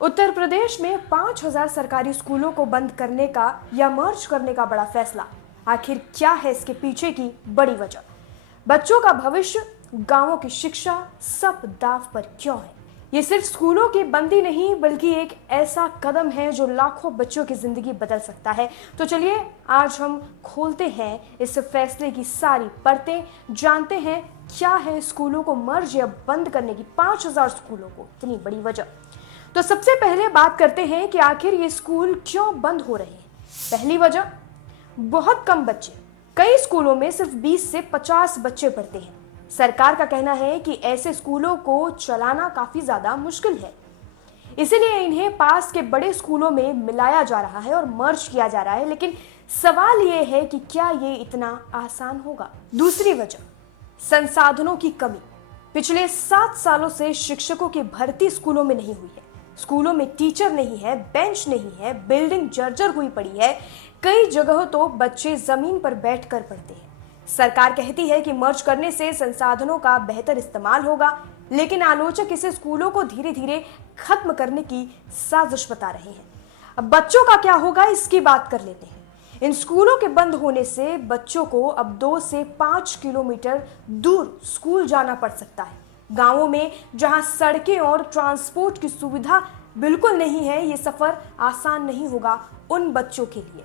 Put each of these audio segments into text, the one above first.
उत्तर प्रदेश में 5,000 सरकारी स्कूलों को बंद करने का या मर्ज करने का बड़ा फैसला। आखिर क्या है इसके पीछे की बड़ी वजह? बच्चों का भविष्य, गांवों की शिक्षा, सब दांव पर क्यों है? ये सिर्फ स्कूलों की बंदी नहीं बल्कि एक ऐसा कदम है जो लाखों बच्चों की जिंदगी बदल सकता है। तो चलिए आज हम खोलते हैं इस फैसले की सारी परतें, जानते हैं क्या है स्कूलों को मर्ज या बंद करने की 5,000 स्कूलों को इतनी बड़ी वजह। तो सबसे पहले बात करते हैं कि आखिर ये स्कूल क्यों बंद हो रहे हैं। पहली वजह, बहुत कम बच्चे। कई स्कूलों में सिर्फ 20 से 50 बच्चे पढ़ते हैं। सरकार का कहना है कि ऐसे स्कूलों को चलाना काफी ज्यादा मुश्किल है, इसीलिए इन्हें पास के बड़े स्कूलों में मिलाया जा रहा है और मर्ज किया जा रहा है। लेकिन सवाल यह है कि क्या ये इतना आसान होगा? दूसरी वजह, संसाधनों की कमी। पिछले 7 सालों से शिक्षकों की भर्ती स्कूलों में नहीं हुई है। स्कूलों में टीचर नहीं है, बेंच नहीं है, बिल्डिंग जर्जर हुई पड़ी है। कई जगहों तो बच्चे जमीन पर बैठकर पढ़ते हैं। सरकार कहती है कि मर्ज करने से संसाधनों का बेहतर इस्तेमाल होगा, लेकिन आलोचक इसे स्कूलों को धीरे धीरे खत्म करने की साजिश बता रहे हैं। अब बच्चों का क्या होगा, इसकी बात कर लेते हैं। इन स्कूलों के बंद होने से बच्चों को अब 2 से 5 किलोमीटर दूर स्कूल जाना पड़ सकता है। गांवों में जहां सड़कें और ट्रांसपोर्ट की सुविधा बिल्कुल नहीं है, ये सफर आसान नहीं होगा उन बच्चों के लिए,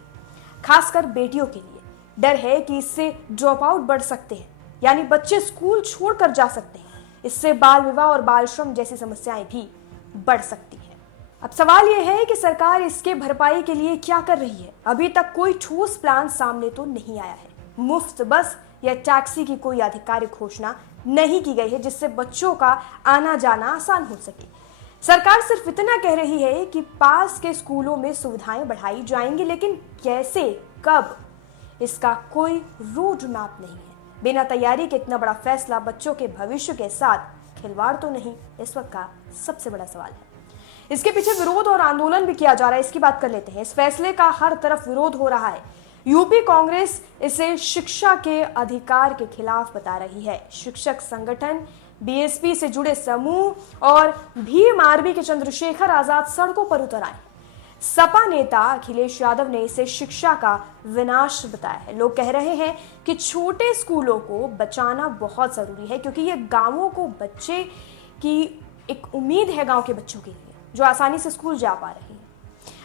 खासकर बेटियों के लिए। डर है कि इससे ड्रॉप आउट बढ़ सकते हैं, यानी बच्चे स्कूल छोड़कर जा सकते हैं। इससे बाल विवाह और बाल श्रम जैसी समस्याएं भी बढ़ सकती हैं। अब सवाल यह है कि सरकार इसके भरपाई के लिए क्या कर रही है? अभी तक कोई ठोस प्लान सामने तो नहीं आया है। मुफ्त बस या टैक्सी की कोई आधिकारिक घोषणा नहीं की गई है जिससे बच्चों का आना जाना आसान हो सके। सरकार सिर्फ इतना कह रही है कि पास के स्कूलों में सुविधाएं बढ़ाई जाएंगी, लेकिन कैसे, कब, इसका कोई रोड मैप नहीं है। बिना तैयारी के इतना बड़ा फैसला बच्चों के भविष्य के साथ खिलवाड़ तो नहीं, इस वक्त का सबसे बड़ा सवाल है। इसके पीछे विरोध और आंदोलन भी किया जा रहा है, इसकी बात कर लेते हैं। इस फैसले का हर तरफ विरोध हो रहा है। यूपी कांग्रेस इसे शिक्षा के अधिकार के खिलाफ बता रही है। शिक्षक संगठन, बीएसपी से जुड़े समूह और भीम आर्मी के चंद्रशेखर आजाद सड़कों पर उतर आए। सपा नेता अखिलेश यादव ने इसे शिक्षा का विनाश बताया है। लोग कह रहे हैं कि छोटे स्कूलों को बचाना बहुत जरूरी है, क्योंकि ये गांवों को बच्चे की एक उम्मीद है, गांव के बच्चों के लिए जो आसानी से स्कूल जा पा रहे हैं।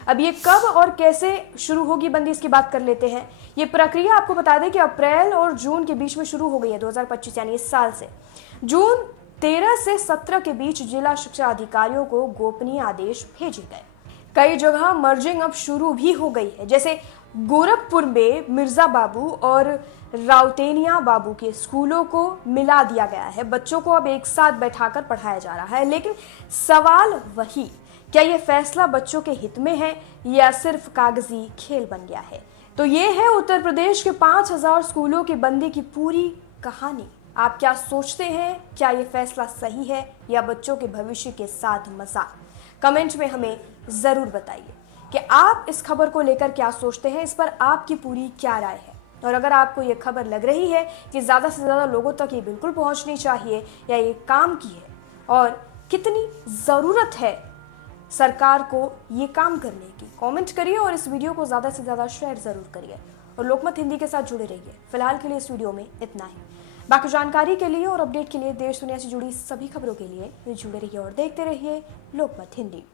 अब ये कब और कैसे शुरू होगी बंदी, इसकी बात कर लेते हैं। ये प्रक्रिया आपको बता दें कि अप्रैल और जून के बीच में शुरू हो गई है, 2025 यानी इस साल से। जून 13 से 17 के बीच जिला शिक्षा अधिकारियों को गोपनीय आदेश भेजे गए। कई जगह मर्जिंग अब शुरू भी हो गई है, जैसे गोरखपुर में मिर्जा बाबू और राउतेनिया बाबू के स्कूलों को मिला दिया गया है। बच्चों को अब एक साथ बैठाकर पढ़ाया जा रहा है। लेकिन सवाल वही, क्या यह फैसला बच्चों के हित में है या सिर्फ कागजी खेल बन गया है? तो ये है उत्तर प्रदेश के 5,000 स्कूलों की बंदी की पूरी कहानी। आप क्या सोचते हैं? क्या यह फैसला सही है या बच्चों के भविष्य के साथ मजाक? कमेंट में हमें जरूर बताइए कि आप इस खबर को लेकर क्या सोचते हैं, इस पर आपकी पूरी क्या राय है। और अगर आपको ये खबर लग रही है कि ज्यादा से ज्यादा लोगों तक ये बिल्कुल पहुंचनी चाहिए या ये काम की है और कितनी जरूरत है सरकार को ये काम करने की, कमेंट करिए और इस वीडियो को ज्यादा से ज्यादा शेयर जरूर करिए और लोकमत हिंदी के साथ जुड़े रहिए। फिलहाल के लिए इस वीडियो में इतना ही। बाकी जानकारी के लिए और अपडेट के लिए, देश दुनिया से जुड़ी सभी खबरों के लिए जुड़े रहिए और देखते रहिए लोकमत हिंदी।